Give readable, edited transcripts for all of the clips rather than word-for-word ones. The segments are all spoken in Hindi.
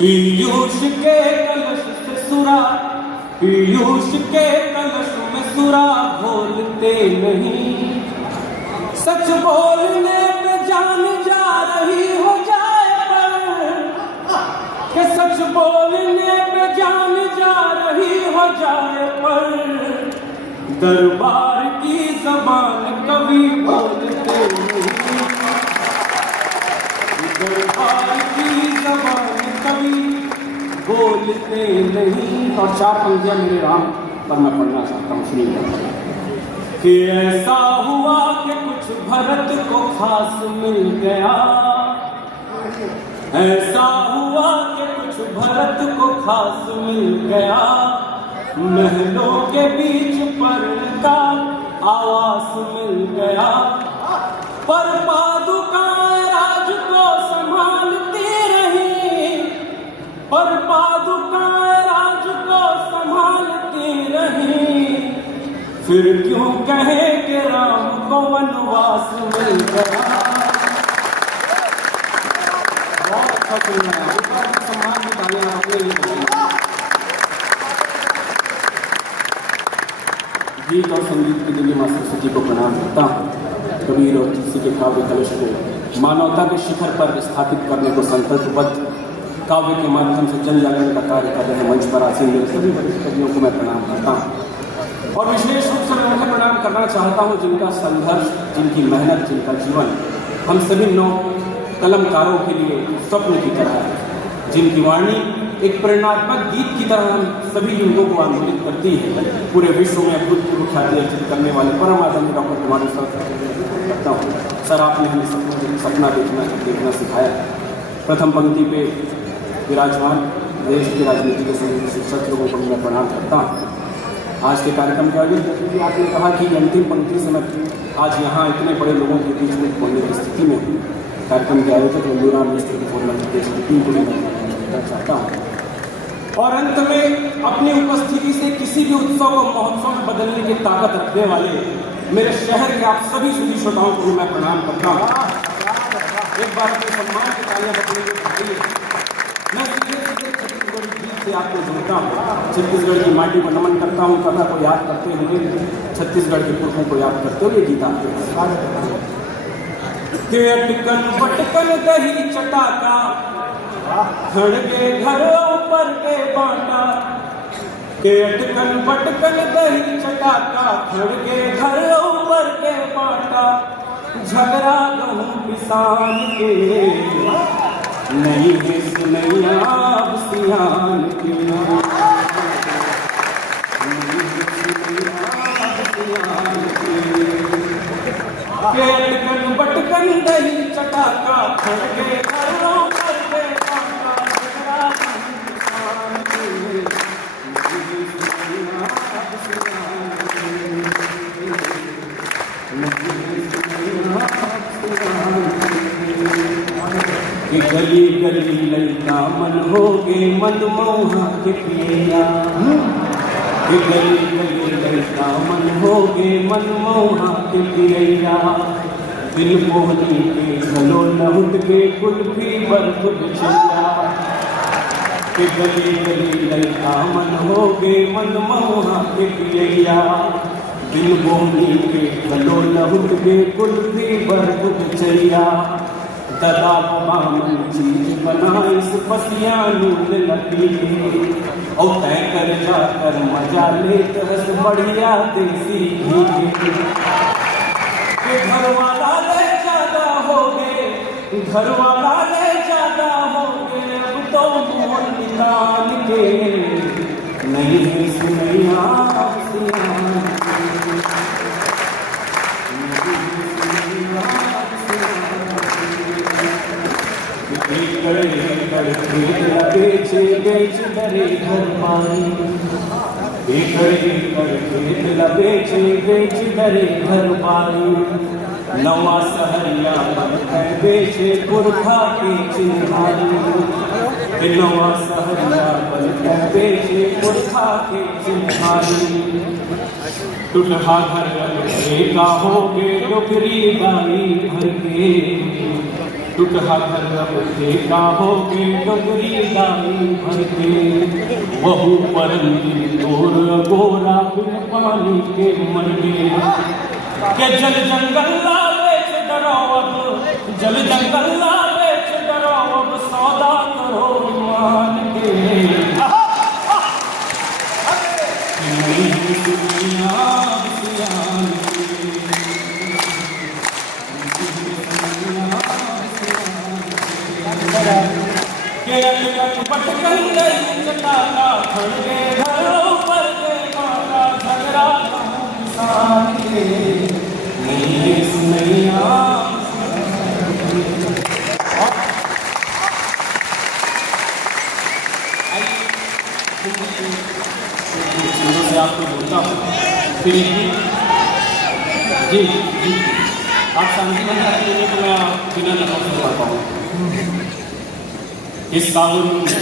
पीयूष के कलश से सुरा, पीयूष के कलश में सुरा घोलते नहीं। सच बोलने पे जान जा रही हो जाए पर, कि सच बोलने पे जान जा रही हो जाए पर, दरबार की जबान कभी बोलते नहीं। दरबार की जबान कभी बोलते नहीं। और चार पंक्तियां मेरे राम पर मैं पढ़ना चाहता हूँ, सुनिए। कि ऐसा हुआ कि कुछ भरत को खास मिल गया, ऐसा हुआ कि कुछ भरत को खास मिल गया। महलों के बीच पर का आवास मिल गया, पर पादुकाएं राज को संभालती रही, पर पादुकाएं राज को संभालती रही। फिर क्यों कहे कि राम को वनवास मिल गया। बहुत अच्छा सुनना है, सम्मान की तालियां अपने लिए। गीत और संगीत की देवी मां सरस्वती को प्रणाम करता हूँ। कबीर और तुलसी के काव्य कलश को मानवता के शिखर पर स्थापित करने को संकल्पबद्ध काव्य के माध्यम से जन जागरण का कार्य कर रहे मंच पर आसीन मेरे सभी वरिष्ठ कवियों को मैं प्रणाम करता हूँ। और विशेष रूप से मैं उन्हें प्रणाम करना चाहता हूँ जिनका संघर्ष, जिनकी मेहनत, जिनका जीवन हम सभी नौ कलमकारों के लिए स्वप्न की तरह है, जिनकी वाणी एक प्रेरणात्मक गीत की तरह हम सभी युवकों को आंदोलित करती है। पूरे विश्व में अभूतपूर्व ख्याति अर्जित करने वाले परम आदरणीय डॉक्टर कुमार सर करता हूँ। सर, आपने हमें सपना देखना सिखाया। प्रथम पंक्ति पे विराजमान देश की राजनीति के सभी शिक्षक लोगों को मैं प्रणाम करता हूँ। आज के कार्यक्रम के आयोजन करते हुए आपने कहा कि अंतिम पंक्ति से मैं आज यहाँ इतने बड़े लोगों के बीच में बोलने की स्थिति में हूँ। कार्यक्रम के आयोजक रंगूराम मिस्त्री की टीम को मैं चाहता हूँ। और अंत में अपनी उपस्थिति से किसी भी उत्सव को महोत्सव में बदलने की ताकत रखने वाले मेरे शहर के आप सभी श्रोताओं को मैं प्रणाम करता हूँ। एक बार अपने सम्मान की तालियां बदलने के लिए मैं छत्तीसगढ़ गीत से आपको जोड़ता हूँ। छत्तीसगढ़ की माटी को नमन करता हूँ। कथा को याद करते हुए, छत्तीसगढ़ के पुरखों को याद करते हुए गीत आपके के अटकन पटकन दही चटाका, खड़गे घर ऊपर के बाटा। के अटकन पटकन दही चटाका, खड़गे घर ऊपर के बाटा। झगड़ा कहूँ किसान के, नहीं है सुनैया अब सियान के। अटकन बटकन दही चटाका, खड़गे घरों पर के बाटा। झगड़ा कहूँ किसान के, नहीं है सुनैया अब सियान के। कि गली गली लड़का मन हो गे मनमोहा के पिया। कि गली गली लड़का मन हो गे मनमोहा के पिया। दिल मोहनी के गलो लहुट के कुल्फी बर्फ बिछैया। कि गली गली लड़का मन हो गे मनमोहा के पिया। दिल मोहनी के गलो लहुट के कुल्फी बर्फ बिछैया। ददा बामन चीज बनाइस पसिया नून लपीटे। और तय कर जाकर मजा ले तरस बढ़िया देसी घी के। घर वाला ले ज्यादा हो गए, घर वाला ले ज्यादा हो गए। अब तो मोहन निकाल के, नहीं है सुनैया सियान के। बेचे बेच डरे घर पाई। बेचे बेच डरे घर पाई। नवा सहरिया बेचे पुरखा के चिन्हारी। नवा सहरिया बेचे पुरखा के चिन्हारी। टूटहा घर का हो के डोकरी गाड़ी भर के। टूटहा घर देखा होगे डोगरी दाई भर के, वहू परम तोर गोरा बिन पानी के मर गए। के जल जंगल बेच डरो अब, जल जंगल बेच डरो अब, सौदा करो मान के। पटकन गई चटाका खड़ के घरों पर के माता झगड़ा किसान के नहीं सुनैया। से आपको बोलता हूँ फिर जी जी आप शांति बन सकते हैं तो मैं बिना लफाफ से पढ़ता हूँ। इस सावन में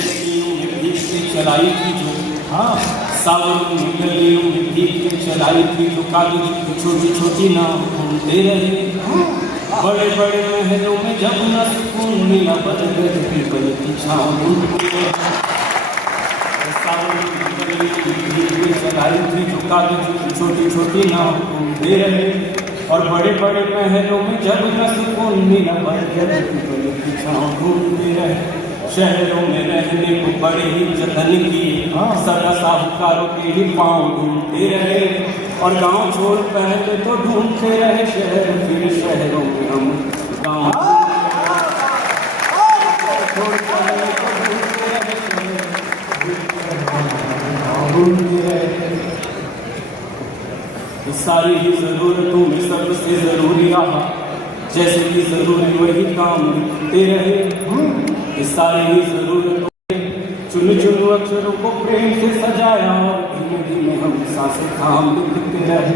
भीख से चलाई थी जो, हाँ सावन में गलियों में भीख से चलाई थी जो, कागज की छोटी छोटी नाव घूमते रहे। बड़े बड़े महलों में जब न सुकून मिला, बरगद पीपल की छाँव चलाई थी जो, कागज की छोटी छोटी नाव घूमते रहे। और बड़े बड़े महलों में जब न सुकून मिला, बरगद पीपल की छाँव घूमते रहे। शहरों में रहने को बड़े ही जतन किए, सदा साहूकारों के ही पाँव ढूंढते रहे। और गांव छोड़ पहले तो ढूंढते रहे शहर, फिर शहरों में हम गांव छोड़ पहले तो ढूंढते रहे। सारी ही जरूरतों में सबसे जरूरी रहा, जैसे कि जरूरी वही काम लिखते रहे। इस सारी ही जरूरतों में चुन चुन अक्षरों को प्रेम से सजाया, और धीमे धीमे हम सांसें थाम लिखते रहे।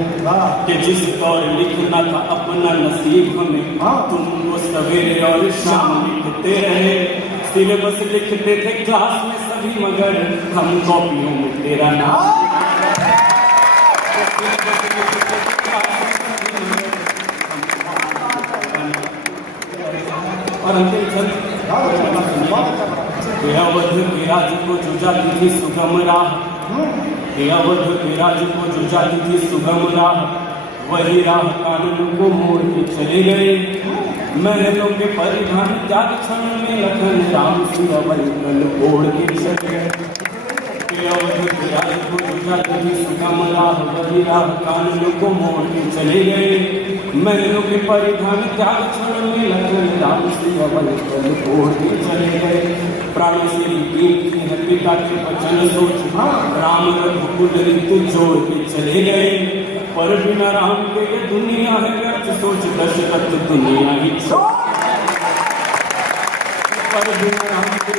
कि जिस दौर लिखना था अपना नसीब हमें, तुम वो सवेरे और शाम लिखते रहे। सिलेबस लिखते थे क्लास में सभी, मगर हम कॉपियों में तेरा नाम। और अंतिम छंद अवध के राज को जो जाती थी सुगम राह, अवध के राज को जो जाती थी सुगम राह, वही राह कानून को मोड़ के चले गए। महलों के परिधान त्याग क्षण में लखन राम सिंह अवल ओढ़ के चले गए। अवध के राज को जो जाती थी सुगम राह, वही राह कानून को मोड़ के चले गए। महलों के परिधान त्याग क्षण में लखन राम सिंह अवल ओढ़ के चले गए। प्राणों से कीमती है पिता के वचन सोच, राम रघुकुल ऋतु जोड़ के चले गए। पर बिना राम के ये दुनिया है व्यर्थ सोच, दशरथ दुनिया ही छोड़। पर बिना राम के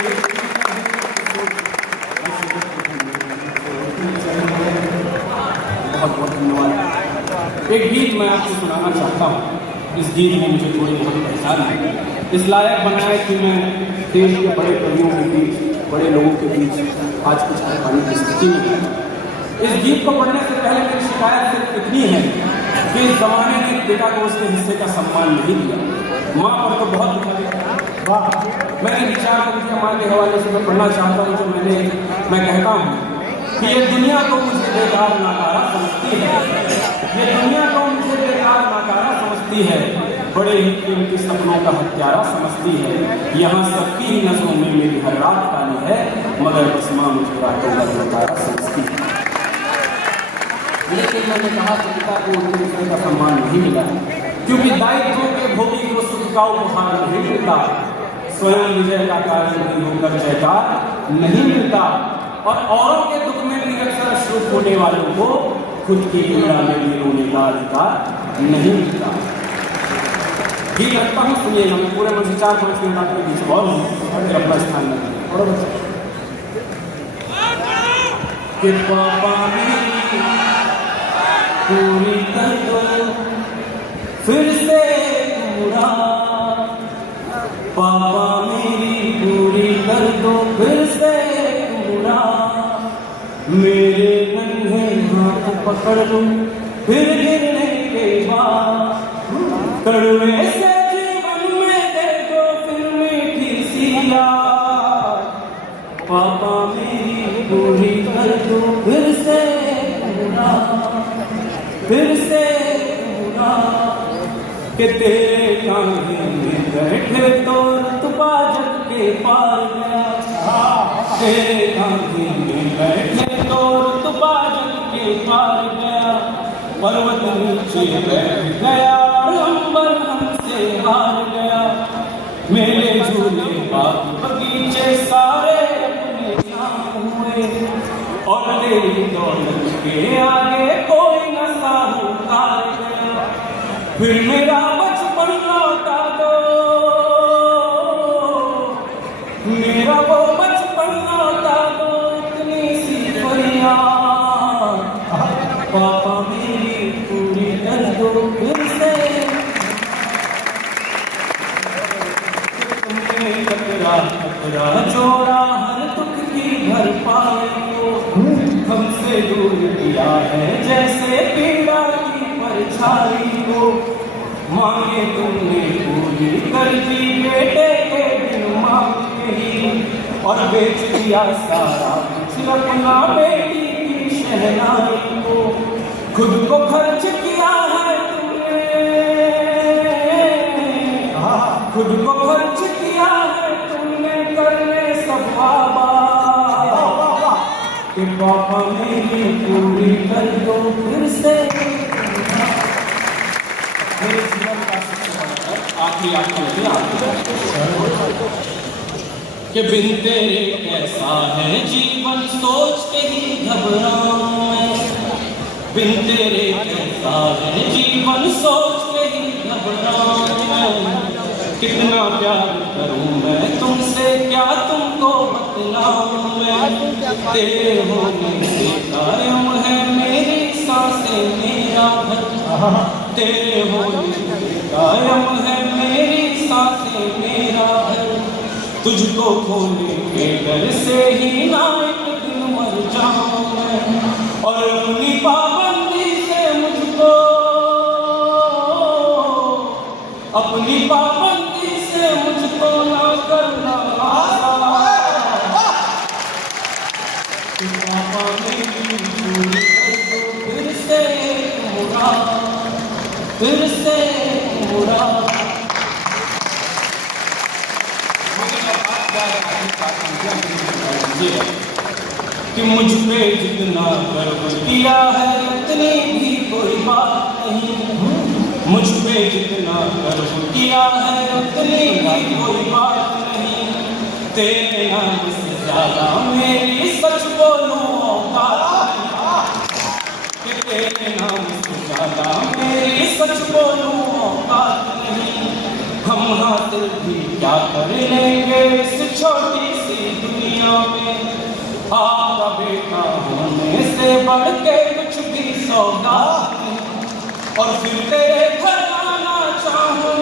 बहुत बहुत धन्यवाद। एक गीत मैं आपको सुनाना चाहता हूँ। इस गीत में मुझे थोड़ी बहुत पहचान है, इस लायक बनाया कि मैं देश के बड़े कवियों के बीच, बड़े लोगों के बीच आज कुछ कहने की स्थिति में हूँ। इस गीत को पढ़ने से पहले मेरी शिकायत सिर्फ इतनी है कि इस जमाने ने पिता को उसके हिस्से का सम्मान नहीं दिया। माँ पर तो बहुत दिखा। वाह, मैंने विचार करके माँ के हवाले से मैं पढ़ना चाहता हूँ जो मैं कहता हूँ कि ये दुनिया को मुझे बेकार नाकारा समझती है, ये दुनिया को मुझे बेकार नाकारा समझती है, बड़े ही कीमती सपनों का हत्यारा समझती है। यहाँ सबकी ही नजरों में मेरी हर रात काली है, मगर बस माँ मुझे रातों का नजारा समझती है। लेकिन मैंने कहा कि पिता को उनके दूसरे का सम्मान नहीं मिला, क्योंकि दायित्वों के भोगी को सुख का उपहार नहीं मिलता, स्वयं विजय का कारण नहीं होकर जयकार नहीं मिलता, और औरों के दुख में भी अक्सर अश्रु होने वालों को खुद की पीड़ा में भी रोने का अधिकार नहीं मिलता। ठीक रखता हूँ, सुनिएगा। मैं पूरे मन से 4-5 मिनट आपके बीच और फिर अपना स्थान में और कि पापा पूरी कर दो फिर से पूरा, पापा मेरी पूरी कर दो फिर से पूरा, मेरे नन्हे हाथ पकड़ लो फिर गिरने के बाद, कड़वे से जीवन में दे दो फिर पापा मेरी पूरी कर दो फिर से पूरा कि तेरे कांधे में बैठे तो रुतबा जग के पार गया। तेरे कांधे में बैठे तो रुतबा जग के पार गया। पर्वत नीचे बैठ गया और अंबर हमसे हार गया। मेरे झूले बाग बगीचे सारे अपने नाम हुए और तेरी दौलत के आगे कोई न साहूकार गया। फिर मेरा बचपन लौटा दो, मेरा वो बचपन लौटा दो, इतनी सी फरियाद पापा मेरी पूरी कर दो फिर से। कतरा चोरा हर दुख की भरपाई को हमसे दूर किया है जैसे पीड़ा की परछाई को। मांगे तुमने पूरी कर दी बेटे के बिन मांगे ही और बेच दिया सारा कुछ अपना बेटी की शहनाई को। खुद को खर्च किया है तुमने, खुद को खर्च किया है तुमने करने सब आबाद कि पापा मेरी पूरी कर दो फिर से। कि बिन तेरे कैसा है जीवन सोच के ही घबराऊं मैं। बिन तेरे कैसा है जीवन सोच के ही घबराऊं मैं। कितना प्यार करूं मैं तुमसे क्या तुमको बतलाऊं मैं। तेरे होने से कायम है मेरी सांसें मेरा घर। तेरे होने से कायम है मेरी सांसें मेरा घर। तुझको खोने के डर से ही ना एक दिन मर जाऊं मैं। और अपनी पाबंदी से मुझको, अपनी पाबंदी से मुझको ना करना पापा मेरी पूरी कर दो फिर से मुरा, फिर से मुरा। कि मुझ पे जितना गर्व किया है उतनी भी कोई बात नहीं। मुझ पे जितना गर्व किया है उतनी भी कोई बात नहीं। तेरे नाम से ज्यादा मेरी सच बोलूं औकात नहीं। कि तेरे नाम से ज्यादा मेरी सच बोलूं औकात नहीं। हम हासिल भी क्या कर लेंगे इस छोटी सी दुनिया में। आपका बेटा होने से बढ़ के कुछ भी सौगात नहीं। और फिर तेरे घर आना चाहूं,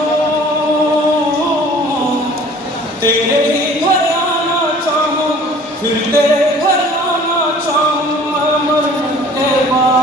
तेरे ही घर आना चाहूं, फिर तेरे घर आना चाहूं मरने के बाद।